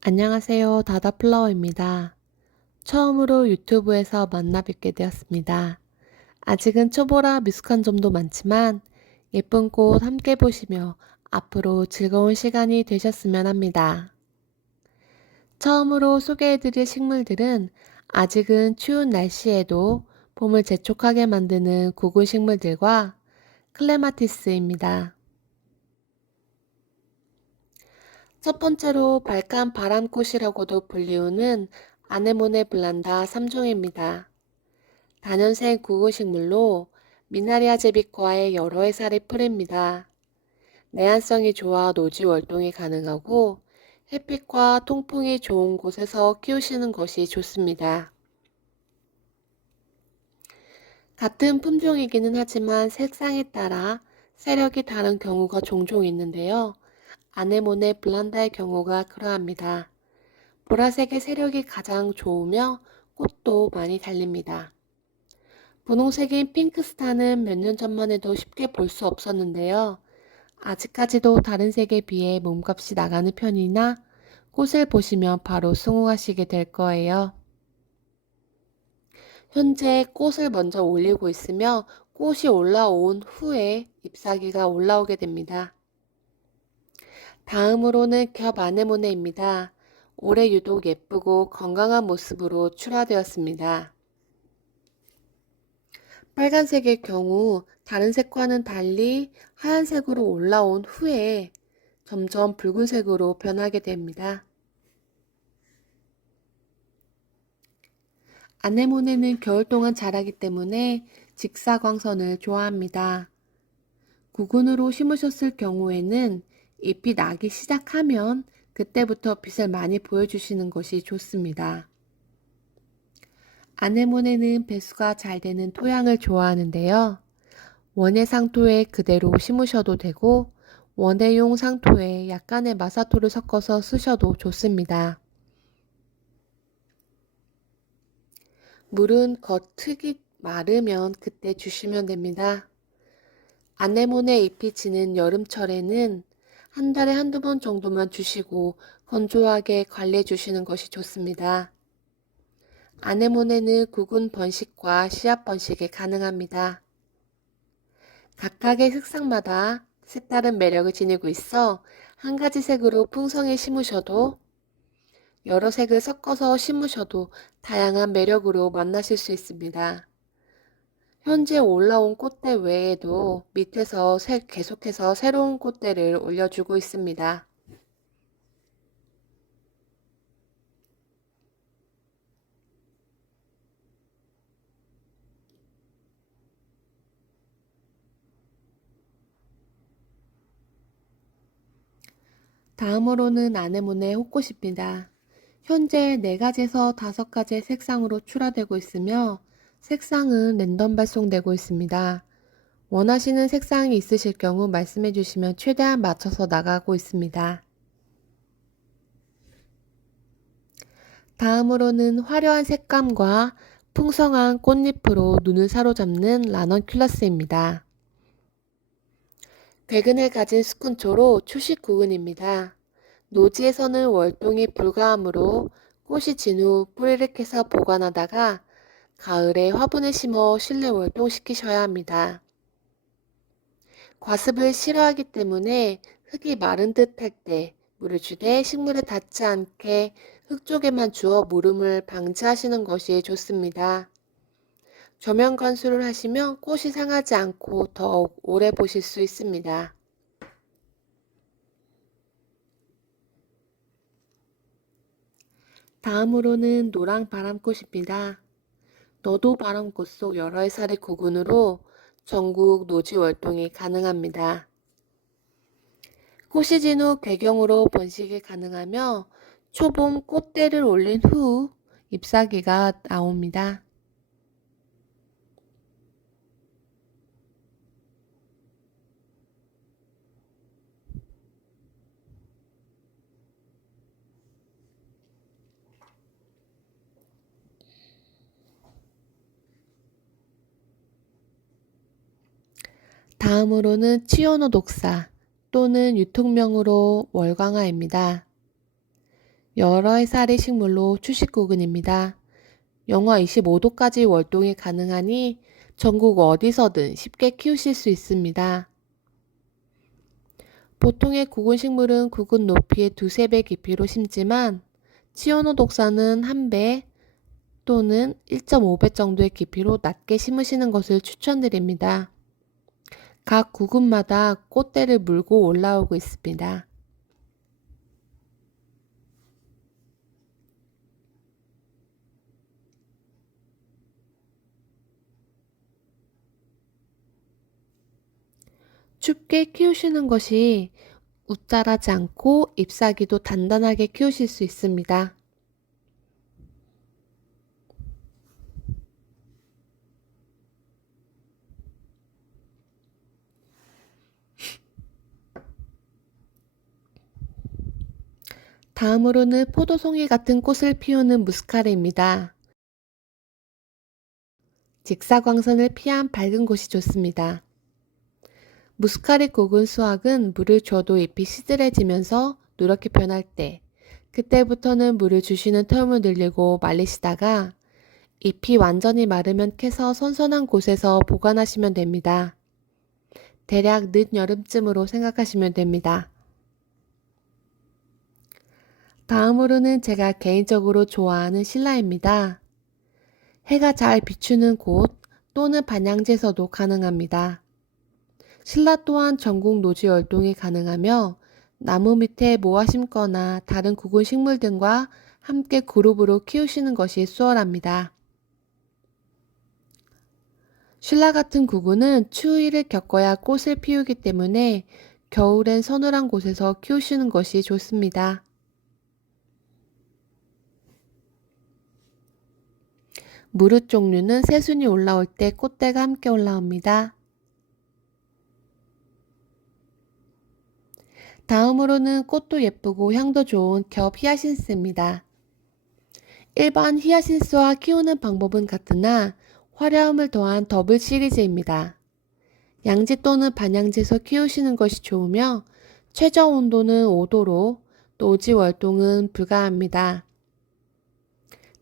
안녕하세요. 다다플라워입니다. 처음으로 유튜브에서 만나 뵙게 되었습니다. 아직은 초보라 미숙한 점도 많지만 예쁜 꽃 함께 보시며 앞으로 즐거운 시간이 되셨으면 합니다. 처음으로 소개해드릴 식물들은 아직은 추운 날씨에도 봄을 재촉하게 만드는 구근 식물들과 클레마티스입니다. 첫 번째로 발칸 바람꽃이라고도 불리우는 아네모네 블란다 3종입니다. 다년생 구근식물로 미나리아 제비과의 여러 해살이 풀입니다. 내한성이 좋아 노지 월동이 가능하고 햇빛과 통풍이 좋은 곳에서 키우시는 것이 좋습니다. 같은 품종이기는 하지만 색상에 따라 세력이 다른 경우가 종종 있는데요. 아네모네 블란다의 경우가 그러합니다. 보라색의 세력이 가장 좋으며 꽃도 많이 달립니다. 분홍색인 핑크스타는 몇 년 전만 해도 쉽게 볼 수 없었는데요. 아직까지도 다른 색에 비해 몸값이 나가는 편이나 꽃을 보시면 바로 승호하시게 될 거예요. 현재 꽃을 먼저 올리고 있으며 꽃이 올라온 후에 잎사귀가 올라오게 됩니다. 다음으로는 겹 아네모네입니다. 올해 유독 예쁘고 건강한 모습으로 출하되었습니다. 빨간색의 경우 다른 색과는 달리 하얀색으로 올라온 후에 점점 붉은색으로 변하게 됩니다. 아네모네는 겨울 동안 자라기 때문에 직사광선을 좋아합니다. 구근으로 심으셨을 경우에는 잎이 나기 시작하면 그때부터 빛을 많이 보여주시는 것이 좋습니다. 아네모네는 배수가 잘 되는 토양을 좋아하는데요. 원예 상토에 그대로 심으셔도 되고 원예용 상토에 약간의 마사토를 섞어서 쓰셔도 좋습니다. 물은 겉흙이 마르면 그때 주시면 됩니다. 아네모네 잎이 지는 여름철에는 한 달에 한두 번 정도만 주시고 건조하게 관리해 주시는 것이 좋습니다. 아네모네는 구근 번식과 씨앗 번식이 가능합니다. 각각의 색상마다 색다른 매력을 지니고 있어 한 가지 색으로 풍성히 심으셔도 여러 색을 섞어서 심으셔도 다양한 매력으로 만나실 수 있습니다. 현재 올라온 꽃대 외에도 밑에서 새, 계속해서 새로운 꽃대를 올려주고 있습니다. 다음으로는 아네모네 호꽃입니다. 현재 4가지에서 5가지의 색상으로 출하되고 있으며 색상은 랜덤 발송되고 있습니다. 원하시는 색상이 있으실 경우 말씀해 주시면 최대한 맞춰서 나가고 있습니다. 다음으로는 화려한 색감과 풍성한 꽃잎으로 눈을 사로잡는 라넌큘러스입니다. 괴근을 가진 스쿤초로 초식 구근입니다. 노지에서는 월동이 불가하므로 꽃이 진 후 뿌리를 캐서 보관하다가 가을에 화분에 심어 실내 월동시키셔야 합니다. 과습을 싫어하기 때문에 흙이 마른 듯 할 때 물을 주되 식물에 닿지 않게 흙 쪽에만 주어 물음을 방지하시는 것이 좋습니다. 조명 관수를 하시면 꽃이 상하지 않고 더욱 오래 보실 수 있습니다. 다음으로는 노랑 바람꽃입니다. 너도 바람꽃 속 여러 해살의 구근으로 전국 노지 월동이 가능합니다. 꽃이 진후 괴경으로 번식이 가능하며 초봄 꽃대를 올린 후 잎사귀가 나옵니다. 다음으로는 치오노 독사 또는 유통명으로 월광화입니다. 여러 해살의 식물로 추식구근입니다. 영하 25도까지 월동이 가능하니 전국 어디서든 쉽게 키우실 수 있습니다. 보통의 구근 식물은 구근 높이의 두세 배 깊이로 심지만 치오노 독사는 한 배 또는 1.5배 정도의 깊이로 낮게 심으시는 것을 추천드립니다. 각 구근마다 꽃대를 물고 올라오고 있습니다. 춥게 키우시는 것이 웃자라지 않고 잎사귀도 단단하게 키우실 수 있습니다. 다음으로는 포도송이 같은 꽃을 피우는 무스카르입니다. 직사광선을 피한 밝은 곳이 좋습니다. 무스카리 고근 수확은 물을 줘도 잎이 시들해지면서 누렇게 변할 때 그때부터는 물을 주시는 텀을 늘리고 말리시다가 잎이 완전히 마르면 캐서 선선한 곳에서 보관하시면 됩니다. 대략 늦여름쯤으로 생각하시면 됩니다. 다음으로는 제가 개인적으로 좋아하는 신라입니다. 해가 잘 비추는 곳 또는 반양지에서도 가능합니다. 신라 또한 전국 노지 활동이 가능하며 나무 밑에 모아 심거나 다른 구근 식물 등과 함께 그룹으로 키우시는 것이 수월합니다. 신라 같은 구근은 추위를 겪어야 꽃을 피우기 때문에 겨울엔 서늘한 곳에서 키우시는 것이 좋습니다. 무릇 종류는 새순이 올라올 때 꽃대가 함께 올라옵니다. 다음으로는 꽃도 예쁘고 향도 좋은 겹 히아신스입니다. 일반 히아신스와 키우는 방법은 같으나 화려함을 더한 더블 시리즈입니다. 양지 또는 반양지에서 키우시는 것이 좋으며 최저 온도는 5도로 노지 월동은 불가합니다.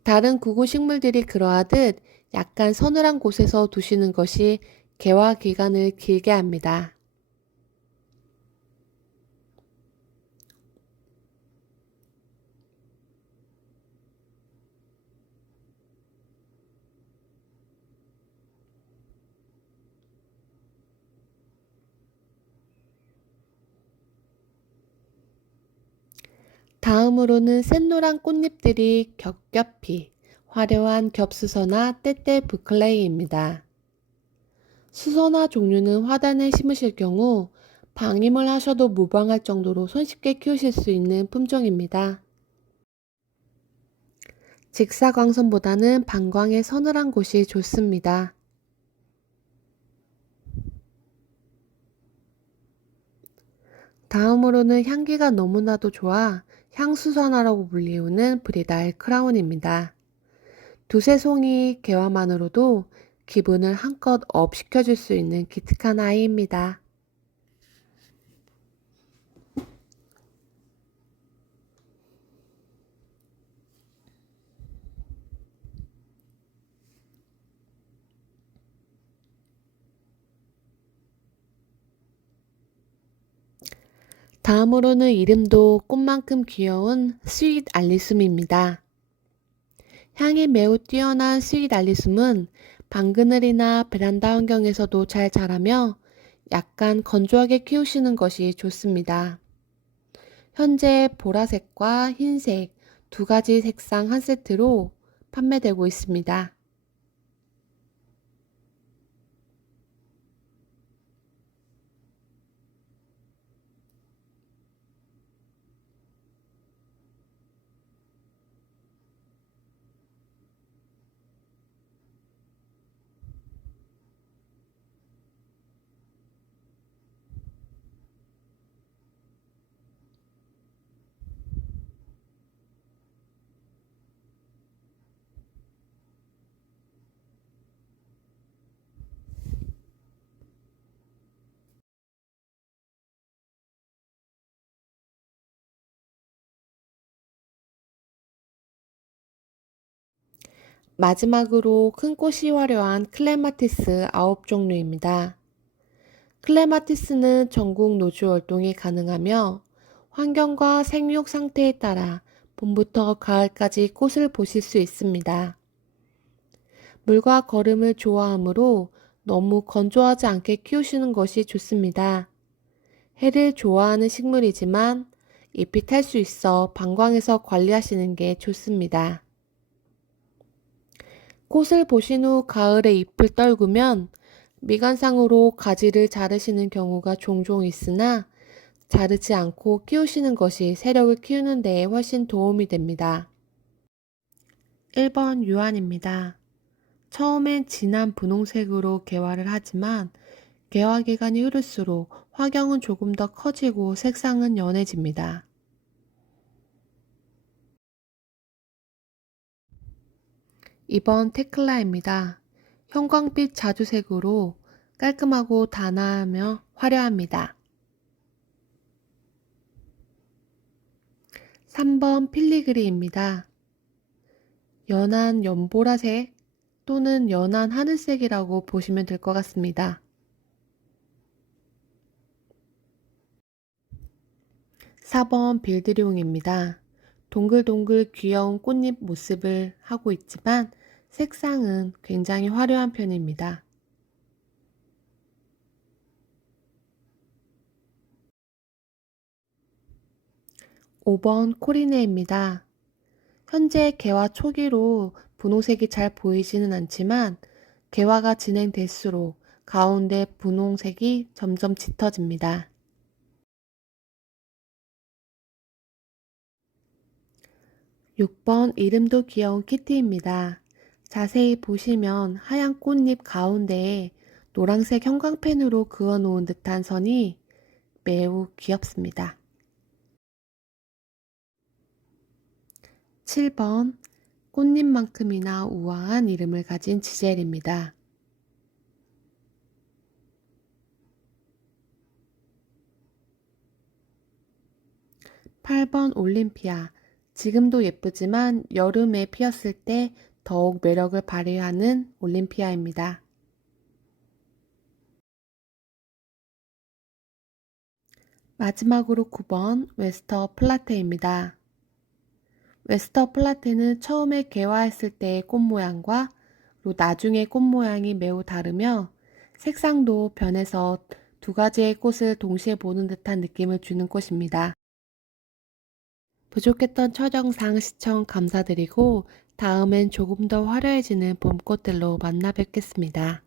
다른 구구 식물들이 그러하듯 약간 서늘한 곳에서 두시는 것이 개화 기간을 길게 합니다. 다음으로는 샛노란 꽃잎들이 겹겹이 화려한 겹수서나 떼떼 브클레이입니다. 수서나 종류는 화단에 심으실 경우 방임을 하셔도 무방할 정도로 손쉽게 키우실 수 있는 품종입니다. 직사광선보다는 방광의 서늘한 곳이 좋습니다. 다음으로는 향기가 너무나도 좋아 향수선화라고 불리우는 브리달 크라운입니다. 두세 송이 개화만으로도 기분을 한껏 업 시켜줄 수 있는 기특한 아이입니다. 다음으로는 이름도 꽃만큼 귀여운 스윗 알리숨입니다. 향이 매우 뛰어난 스윗 알리숨은 방그늘이나 베란다 환경에서도 잘 자라며 약간 건조하게 키우시는 것이 좋습니다. 현재 보라색과 흰색 두 가지 색상 한 세트로 판매되고 있습니다. 마지막으로 큰 꽃이 화려한 클레마티스 9종류입니다. 클레마티스는 전국 노주 활동이 가능하며 환경과 생육 상태에 따라 봄부터 가을까지 꽃을 보실 수 있습니다. 물과 거름을 좋아하므로 너무 건조하지 않게 키우시는 것이 좋습니다. 해를 좋아하는 식물이지만 잎이 탈 수 있어 방광에서 관리하시는 게 좋습니다. 꽃을 보신 후 가을에 잎을 떨구면 미간상으로 가지를 자르시는 경우가 종종 있으나 자르지 않고 키우시는 것이 세력을 키우는 데에 훨씬 도움이 됩니다. 1번 유한입니다. 처음엔 진한 분홍색으로 개화를 하지만 개화 기간이 흐를수록 화경은 조금 더 커지고 색상은 연해집니다. 2번 테클라입니다. 형광빛 자주색으로 깔끔하고 단아하며 화려합니다. 3번 필리그리입니다. 연한 연보라색 또는 연한 하늘색이라고 보시면 될 것 같습니다. 4번 빌드룡입니다. 동글동글 귀여운 꽃잎 모습을 하고 있지만 색상은 굉장히 화려한 편입니다. 5번 코리네입니다. 현재 개화 초기로 분홍색이 잘 보이지는 않지만 개화가 진행될수록 가운데 분홍색이 점점 짙어집니다. 6번 이름도 귀여운 키티입니다. 자세히 보시면 하얀 꽃잎 가운데에 노란색 형광펜으로 그어 놓은 듯한 선이 매우 귀엽습니다. 7번 꽃잎만큼이나 우아한 이름을 가진 지젤입니다. 8번 올림피아 지금도 예쁘지만 여름에 피었을 때 더욱 매력을 발휘하는 올림피아입니다. 마지막으로 9번 웨스터 플라테입니다. 웨스터 플라테는 처음에 개화했을 때의 꽃 모양과 또 나중의 꽃 모양이 매우 다르며 색상도 변해서 두 가지의 꽃을 동시에 보는 듯한 느낌을 주는 꽃입니다. 부족했던 첫 영상 시청 감사드리고 다음엔 조금 더 화려해지는 봄꽃들로 만나 뵙겠습니다.